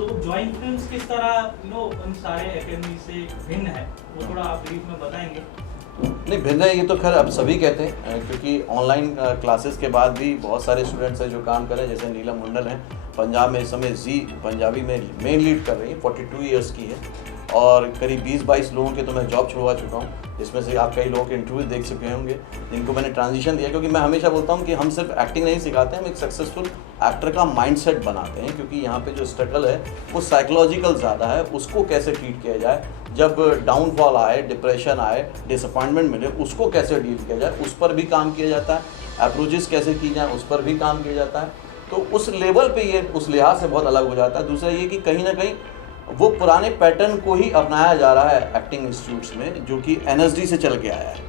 तो joint films किस तरह उन सारे एकेडमी से भिन्न है, वो थोड़ा आप ब्रीफ में बताएंगे? नहीं, भिन्न है ये तो खैर अब सभी कहते हैं, क्योंकि ऑनलाइन क्लासेस के बाद भी बहुत सारे स्टूडेंट्स हैं जो काम कर रहे हैं। जैसे नीलम मुंडल हैं, पंजाब में इस समय जी पंजाबी में मेन लीड कर रही है, 42 ईयर्स की है और करीब 20-22 लोगों के तो मैं जॉब छुड़वा चुका हूँ। इसमें से आप कई लोगों के इंटरव्यू देख चुके होंगे जिनको मैंने ट्रांजिशन दिया, क्योंकि मैं हमेशा बोलता हूँ कि हम सिर्फ एक्टिंग नहीं सिखाते हैं, हम एक सक्सेसफुल एक्टर का माइंडसेट बनाते हैं। क्योंकि यहाँ पे जो स्ट्रगल है वो साइकोलॉजिकल ज़्यादा है, उसको कैसे ट्रीट किया जाए, जब डाउनफॉल आए, डिप्रेशन आए, डिसअपॉइंटमेंट मिले, उसको कैसे डील किया जाए, उस पर भी काम किया जाता है। अप्रोचेस कैसे की जाए, उस पर भी काम किया जाता है। तो उस लेवल पे ये उस लिहाज से बहुत अलग हो जाता है। दूसरा ये कि कहीं ना कहीं वो पुराने पैटर्न को ही अपनाया जा रहा है एक्टिंग इंस्टीट्यूट्स में, जो कि एनएसडी से चल के आया है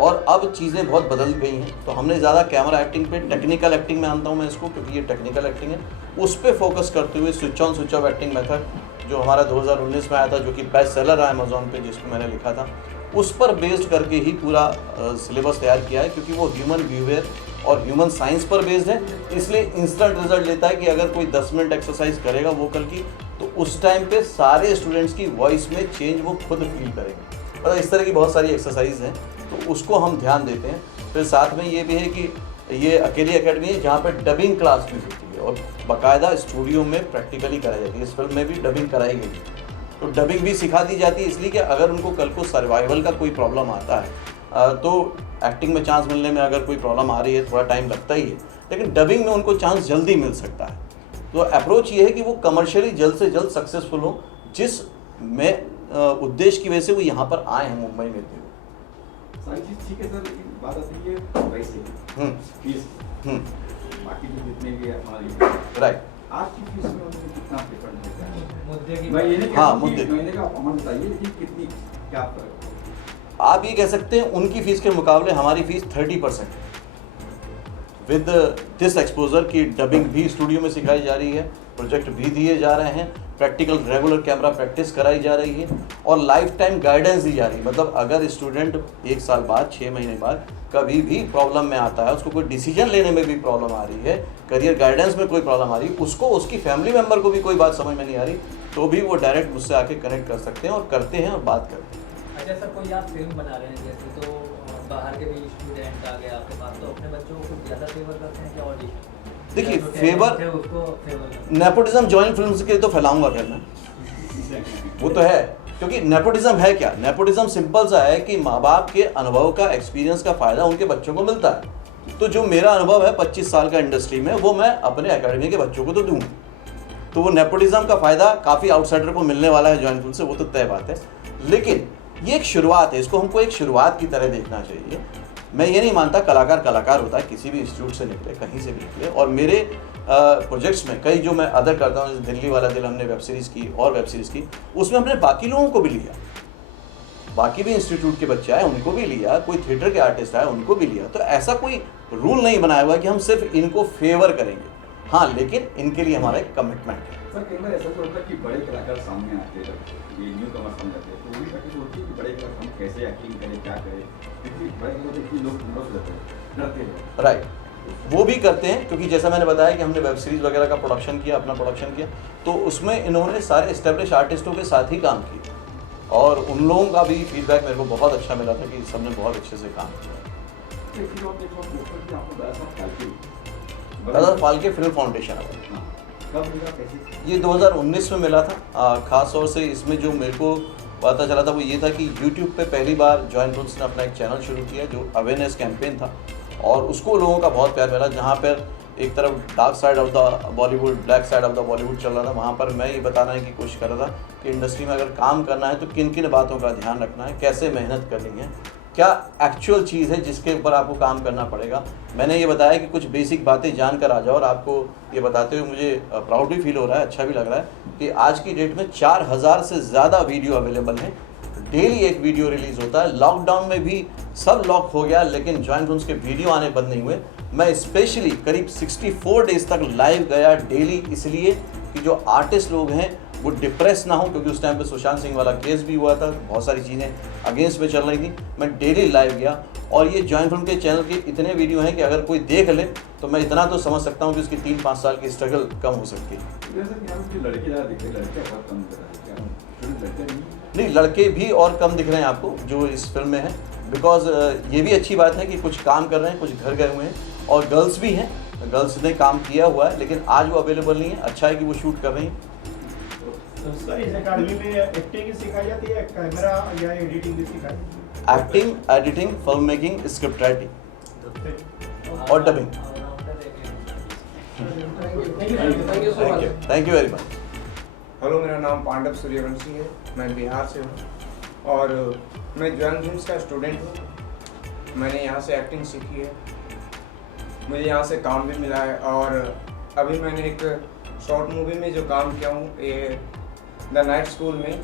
और अब चीज़ें बहुत बदल गई हैं। तो हमने ज़्यादा कैमरा एक्टिंग पे, टेक्निकल एक्टिंग में आनता हूँ मैं इसको, क्योंकि ये टेक्निकल एक्टिंग है, उस पर फोकस करते हुए switch on switch off acting method जो हमारा 2019 में आया था, जो कि बेस्ट सेलर रहा अमेजोन पे, जिसको मैंने लिखा था, उस पर बेस्ड करके ही पूरा सिलेबस तैयार किया है। क्योंकि वो ह्यूमन बिहेवियर और ह्यूमन साइंस पर बेस्ड है, इसलिए इंस्टेंट रिजल्ट लेता है कि अगर कोई 10 मिनट एक्सरसाइज करेगा वोकल की, तो उस टाइम पे सारे स्टूडेंट्स की वॉइस में चेंज वो खुद फील करेंगे। मतलब इस तरह की बहुत सारी एक्सरसाइज हैं, तो उसको हम ध्यान देते हैं। फिर साथ में ये भी है कि ये अकेली एकेडमी है जहाँ पर डबिंग क्लास भी होती है और बाकायदा स्टूडियो में प्रैक्टिकली कराई जाती है। इस फिल्म में भी डबिंग कराई गई है, तो डबिंग भी सिखा दी जाती है, इसलिए कि अगर उनको कल को सर्वाइवल का कोई प्रॉब्लम आता है तो एक्टिंग में चांस मिलने में अगर कोई प्रॉब्लम आ रही है थोड़ा टाइम लगता ही है, लेकिन डबिंग में उनको चांस जल्दी मिल सकता है। तो अप्रोच ये है कि वो कमर्शियली जल्द से जल्द सक्सेसफुल हो, जिस में उद्देश्य की वजह से वो यहाँ पर आए हैं मुंबई में भी। सारी चीज़ ठीक है सर, लेकिन बात आती है पैसे, फीस, बाकी जो जितने भी हमारी राइट, आज की फीस में उन्होंने कितना प्रेफर देता है? मुद्दे की मैं ये नहीं हाँ, कहता मुद्दे। कि महीने का अमाउंट बताइए कि कितनी क्या फर्क है? आप ये कह सकते हैं उनकी फीस के मुकाबले हमारी फीस 30% है। विद दिस एक्सपोजर की डबिंग भी स्टूडियो में सिखाई जा रही है, प्रोजेक्ट भी दिए जा रहे हैं, प्रैक्टिकल रेगुलर कैमरा प्रैक्टिस कराई जा रही है और लाइफ टाइम गाइडेंस दी जा रही है। मतलब अगर स्टूडेंट 1 साल बाद, 6 महीने बाद कभी भी प्रॉब्लम में आता है, उसको कोई डिसीजन लेने में भी प्रॉब्लम आ रही है, करियर गाइडेंस में कोई प्रॉब्लम आ रही है, उसको उसकी फैमिली मेम्बर को भी कोई बात समझ में नहीं आ रही, तो भी वो डायरेक्ट मुझसे आके कनेक्ट कर सकते हैं और करते हैं और बात करते हैं। अच्छा सर, कोई आप फिल्म बना रहे हैं जैसे, तो बाहर के भी स्टूडेंट आ गए आपके पास, तो अपने बच्चों को कुछ ज़्यादा फेवर करते हैं क्या ऑडिशन? देखिए, जो फेवर थे उसको फेवर करते हैं। नेपोटिज्म जॉइंट फिल्म्स के लिए तो फैलाऊंगा खैर मैं, वो तो है। क्योंकि नेपोटिज्म है क्या? नेपोटिज्म सिंपल सा है कि माँ बाप के अनुभव का, एक्सपीरियंस का फ़ायदा उनके बच्चों को मिलता है। तो जो मेरा अनुभव है 25 साल का इंडस्ट्री में, वो मैं अपने एकेडमी के बच्चों को तो दूँ। तो वो नेपोटिज्म का फ़ायदा काफ़ी आउटसाइडर को मिलने वाला है जॉइंट फिल्म से, वो तो तय बात है। लेकिन ये एक शुरुआत है, इसको हमको एक शुरुआत की तरह देखना चाहिए। मैं ये नहीं मानता कलाकार कलाकार होता है, किसी भी इंस्टीट्यूट से निकले, कहीं से भी निकले। और मेरे प्रोजेक्ट्स में कई जो मैं अदर करता हूँ, जैसे दिल्ली वाला दिल हमने वेब सीरीज़ की और वेब सीरीज़ की, उसमें हमने बाकी लोगों को भी लिया, बाकी भी इंस्टीट्यूट के बच्चे आए उनको भी लिया, कोई थिएटर के आर्टिस्ट आए उनको भी लिया। तो ऐसा कोई रूल नहीं बनाया हुआ है कि हम सिर्फ इनको फेवर करेंगे, हाँ, लेकिन इनके लिए हमारा एक कमिटमेंट है। सर कई बार ऐसा तो होता है कि बड़े कलाकार सामने आते हैं, जब ये न्यू कमर सामने आते हैं, तो वही प्रैक्टिस होती है कि बड़े कलाकार हम कैसे एक्टिंग करें, क्या करें, क्योंकि बड़े कलाकार देखिए लोग नर्वस रहते हैं, डरते हैं। राइट, वो भी करते हैं, क्योंकि जैसा मैंने बताया कि हमने वेब सीरीज़ वगैरह का प्रोडक्शन किया, अपना प्रोडक्शन किया, तो उसमें इन्होंने सारे एस्टेब्लिश आर्टिस्टों के साथ ही काम किया और उन लोगों का भी फीडबैक मेरे को बहुत अच्छा मिला था कि सबने बहुत अच्छे से काम किया। एक चीज़ और देखो, पोस्टर की आपको दादा साहब दादा फाल्के फिल्म फाउंडेशन है, कब मिला, कैसे? ये 2019 में मिला था। ख़ास तौर से इसमें जो मेरे को पता चला था वो ये था कि YouTube पे पहली बार जॉइंट फिल्म्स ने अपना एक चैनल शुरू किया जो अवेयरनेस कैंपेन था और उसको लोगों का बहुत प्यार मिला। जहाँ पर एक तरफ dark side of the Bollywood, black side of the Bollywood चल रहा था, वहाँ पर मैं ये बताने की कोशिश कर रहा था कि इंडस्ट्री में अगर काम करना है तो किन किन बातों का ध्यान रखना है, कैसे मेहनत करनी है, क्या एक्चुअल चीज़ है जिसके ऊपर आपको काम करना पड़ेगा। मैंने ये बताया कि कुछ बेसिक बातें जानकर आ जाओ और आपको ये बताते हुए मुझे प्राउड भी फील हो रहा है, अच्छा भी लग रहा है कि आज की डेट में 4000 से ज़्यादा वीडियो अवेलेबल हैं। डेली एक वीडियो रिलीज़ होता है। लॉकडाउन में भी सब लॉक हो गया, लेकिन जॉइंट फिल्म्स के वीडियो आने बंद नहीं हुए। मैं स्पेशली करीब 64 डेज तक लाइव गया डेली, इसलिए कि जो आर्टिस्ट लोग हैं वो डिप्रेस ना हो, क्योंकि उस टाइम पे सुशांत सिंह वाला केस भी हुआ था, बहुत सारी चीज़ें अगेंस्ट में चल रही थी। मैं डेली लाइव गया और ये जॉइंट फिल्म के चैनल के इतने वीडियो हैं कि अगर कोई देख ले तो मैं इतना तो समझ सकता हूँ कि उसकी 3-5 साल की स्ट्रगल कम हो सकती है। जैसे कि हम जो लड़के ज़्यादा दिख रहे हैं, लड़के बहुत कम दिख रहे हैं, क्या स्टूडेंट लड़के नहीं? नहीं, लड़के भी और कम दिख रहे हैं आपको जो इस फिल्म में हैं, बिकॉज ये भी अच्छी बात है कि कुछ काम कर रहे हैं, कुछ घर गए हुए हैं, और गर्ल्स भी हैं, गर्ल्स ने काम किया हुआ है, लेकिन आज वो अवेलेबल नहीं है। अच्छा है कि वो शूट कर रही हैं। तो सर इस अकेडमी में एक्टिंग ही सिखाई जाती है, कैमरा या एडिटिंग भी सिखाई जाती acting, editing, film making, script writing है? और dubbing. Thank thank you very much. Hello, मेरा नाम पांडव सूर्यवंशी है, मैं बिहार से हूँ और मैं जॉइन फिल्म्स का स्टूडेंट हूँ। मैंने यहाँ से एक्टिंग सीखी है, मुझे यहाँ से काम भी मिला है और अभी मैंने एक शॉर्ट मूवी में जो काम किया हूँ ये द नाइट स्कूल में,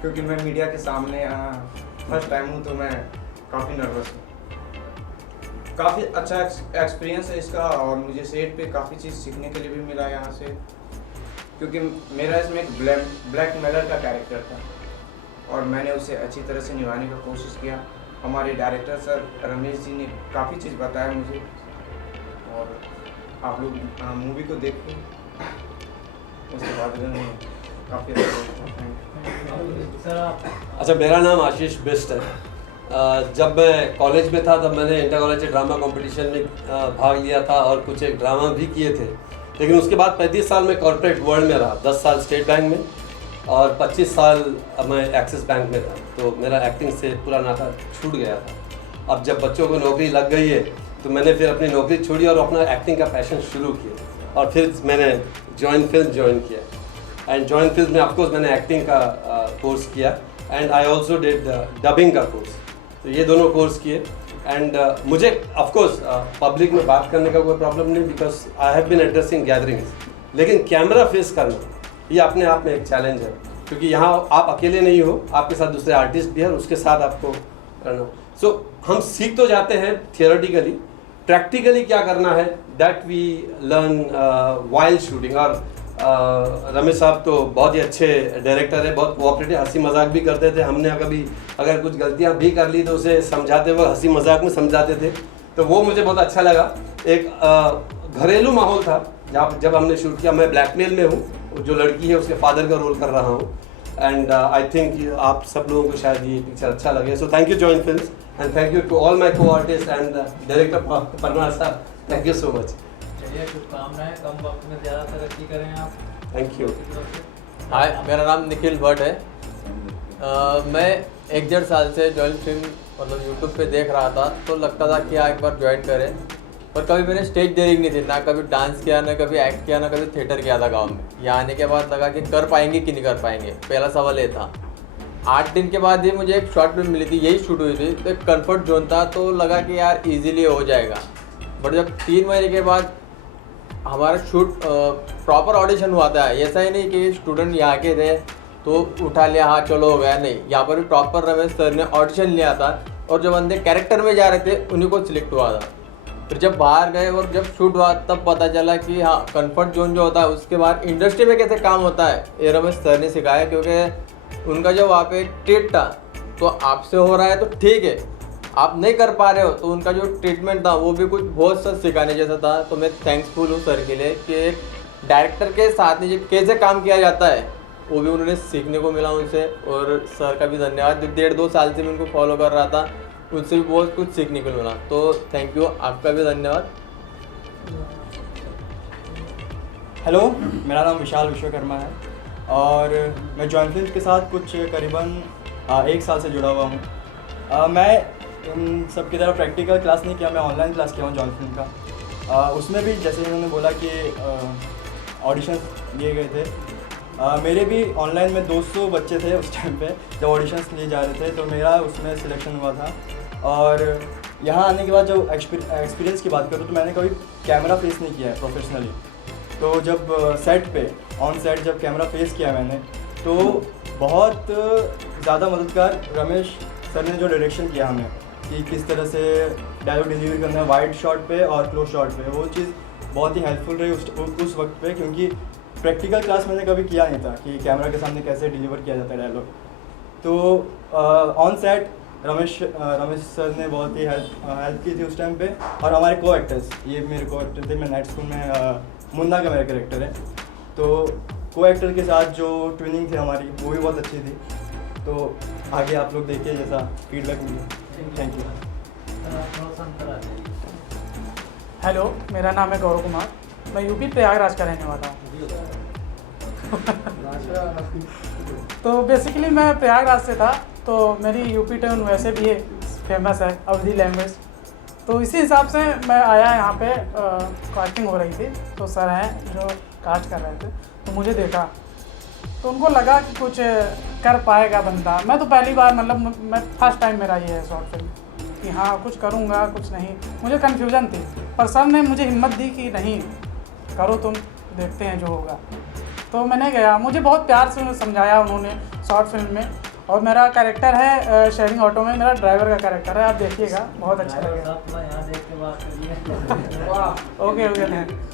क्योंकि मैं मीडिया के सामने फर्स्ट टाइम हूँ तो मैं काफ़ी नर्वस हूँ। काफ़ी अच्छा एक्सपीरियंस है इसका और मुझे सेट पे काफ़ी चीज़ सीखने के लिए भी मिला यहाँ से, क्योंकि मेरा इसमें एक ब्लैक मेलर का कैरेक्टर था और मैंने उसे अच्छी तरह से निभाने का कोशिश किया। हमारे डायरेक्टर सर रमेश जी ने काफ़ी चीज़ बताया मुझे और आप लोग मूवी को देखिए, उसके बाद में काफ़ी सर आप अच्छा, मेरा नाम आशीष बिस्ट है। जब मैं कॉलेज में था तब मैंने इंटर कॉलेज ड्रामा कंपटीशन में भाग लिया था और कुछ एक ड्रामा भी किए थे, लेकिन उसके बाद 35 साल मैं कॉर्पोरेट वर्ल्ड में रहा। 10 साल स्टेट बैंक में और 25 साल मैं एक्सिस बैंक में था, तो मेरा एक्टिंग से पूरा नाता छूट गया था। अब जब बच्चों को नौकरी लग गई है तो मैंने फिर अपनी नौकरी छोड़ी और अपना एक्टिंग का पैशन शुरू किया और फिर मैंने जॉइन फिल्म ज्वाइन किया। एंड जॉइन फिल्म में ऑफकोर्स मैंने एक्टिंग का कोर्स किया and I also did dubbing का कोर्स। तो ये दोनों कोर्स किए एंड मुझे ऑफकोर्स पब्लिक में बात करने का कोई प्रॉब्लम नहीं, because I have been addressing gatherings, लेकिन कैमरा फेस करना ये अपने आप में एक चैलेंज है, क्योंकि यहाँ आप अकेले नहीं हो, आपके साथ दूसरे आर्टिस्ट भी हैं और उसके साथ आपको करना। सो हम सीख तो जाते हैं थियोरेटिकली, प्रैक्टिकली क्या करना है that we learn while shooting. और रमेश साहब तो बहुत ही अच्छे डायरेक्टर है, बहुत कोऑपरेटिव, हंसी मजाक भी करते थे। हमने कभी अगर कुछ गलतियां भी कर ली तो उसे समझाते हुए हंसी मजाक में समझाते थे, तो वो मुझे बहुत अच्छा लगा। एक घरेलू माहौल था जब हमने शूट किया। मैं ब्लैकमेल में हूँ, जो लड़की है उसके फादर का रोल कर रहा हूँ एंड आई थिंक आप सब लोगों को शायद ये पिक्चर अच्छा लगे। So thank you join films and thank you to all my co artist and director Parmar साहब, थैंक यू सो मच। चलिए, शुभकामनाएं, कम वक्त में ज़्यादा तरक्की करें आप। Thank you. हाय, मेरा नाम निखिल भट्ट है। मैं 1-1.5 साल से जॉइन फिल्म मतलब यूट्यूब पे देख रहा था, तो लगता था कि एक बार ज्वाइन करें, पर कभी मैंने स्टेज डेयरिंग नहीं थी, ना कभी डांस किया, ना कभी एक्ट किया, ना कभी थिएटर किया था गांव में। यहाँ आने के बाद लगा कि कर पाएंगे कि नहीं कर पाएंगे, पहला सवाल ये था। 8 दिन के बाद ही मुझे एक शॉर्ट फिल्म मिली थी, यही शूट हुई थी, तो एक कम्फर्ट जोन था, तो लगा कि यार ईजिली हो जाएगा। बट जब 3 महीने के बाद हमारा शूट प्रॉपर ऑडिशन हुआ था, ऐसा ही नहीं कि स्टूडेंट यहाँ के थे तो उठा लिया, हाँ चलो हो गया, नहीं, यहाँ पर भी प्रॉपर रमेश सर ने ऑडिशन लिया था और जो बंदे कैरेक्टर में जा रहे थे उन्हीं को सिलेक्ट हुआ था। फिर जब बाहर गए और जब शूट हुआ तब पता चला कि हाँ, कंफर्ट जोन जो होता है उसके बाहर इंडस्ट्री में कैसे काम होता है ये रमेश सर ने सिखाया, क्योंकि उनका जो वहाँ पे ट्रीट था, तो आपसे हो रहा है तो ठीक है, आप नहीं कर पा रहे हो तो उनका जो ट्रीटमेंट था वो भी कुछ बहुत सा सिखाने जैसा था। तो मैं थैंक्सफुल हूँ सर के लिए कि एक डायरेक्टर के साथ में कैसे काम किया जाता है वो भी उन्होंने सीखने को मिला उनसे, और सर का भी धन्यवाद। 1.5-2 साल से मैं उनको फॉलो कर रहा था, उनसे भी बहुत कुछ सीखने को मिला, तो थैंक यू, आपका भी धन्यवाद। हेलो, मेरा नाम विशाल विश्वकर्मा है और मैं जॉइन फिल्म्स के साथ कुछ करीबन 1 साल से जुड़ा हुआ हूँ। मैं इन सब की तरह प्रैक्टिकल क्लास नहीं किया, मैं ऑनलाइन क्लास किया हूँ जॉइन फिल्म का। उसमें भी जैसे इन्होंने बोला कि ऑडिशन लिए गए थे, मेरे भी ऑनलाइन में 200 बच्चे थे उस टाइम पे जब ऑडिशंस लिए जा रहे थे, तो मेरा उसमें सिलेक्शन हुआ था। और यहाँ आने के बाद जब एक्सपीरियंस की बात करूँ तो मैंने कभी कैमरा फेस नहीं किया है प्रोफेशनली, तो जब सेट पे ऑन सेट जब कैमरा फेस किया मैंने, तो बहुत ज़्यादा मददगार रमेश सर ने जो डायरेक्शन किया हमें कि किस तरह से डायलॉग डिलीवर करना है वाइड शॉट पे और क्लोज शॉट पे, वो चीज़ बहुत ही हेल्पफुल रही उस वक्त पे, क्योंकि प्रैक्टिकल क्लास मैंने कभी किया नहीं था कि कैमरा के सामने कैसे डिलीवर किया जाता है डायलॉग। तो ऑन सेट रमेश सर ने बहुत ही हेल्प की थी उस टाइम पे। और हमारे को एक्टर्स, ये मेरे को एक्टर थे, मैं नाइट स्कूल में मुन्ना का मेरा कैरेक्टर है, तो को एक्टर के साथ जो ट्विनिंग थी हमारी वो भी बहुत अच्छी थी। तो आगे आप लोग देखिए जैसा फीडबैक मिले। Thank you. थोड़ा सा अंतर आ जाएगी। हेलो, मेरा नाम है गौरव कुमार, मैं यूपी प्रयागराज का रहने वाला हूँ। तो बेसिकली मैं प्रयागराज से था, तो मेरी यूपी टर्न वैसे भी फेमस है, अवधी लैंग्वेज। तो इसी हिसाब से मैं आया यहाँ पे, कास्टिंग हो रही थी, तो सर हैं जो कास्ट कर रहे थे, तो मुझे देखा तो उनको लगा कि कुछ कर पाएगा बंदा। मैं तो पहली बार, मतलब मैं फर्स्ट टाइम मेरा ये है शॉर्ट फिल्म कि हाँ कुछ करूँगा कुछ नहीं, मुझे कन्फ्यूज़न थी, पर सर ने मुझे हिम्मत दी कि नहीं करो तुम, देखते हैं जो होगा। तो मैंने गया, मुझे बहुत प्यार से समझाया उन्होंने शॉर्ट फिल्म में। और मेरा कैरेक्टर है शेयरिंग ऑटो में, मेरा ड्राइवर का कैरेक्टर है, आप देखिएगा, बहुत अच्छा लगेगा। यहाँ देख के बात करिए। Okay okay.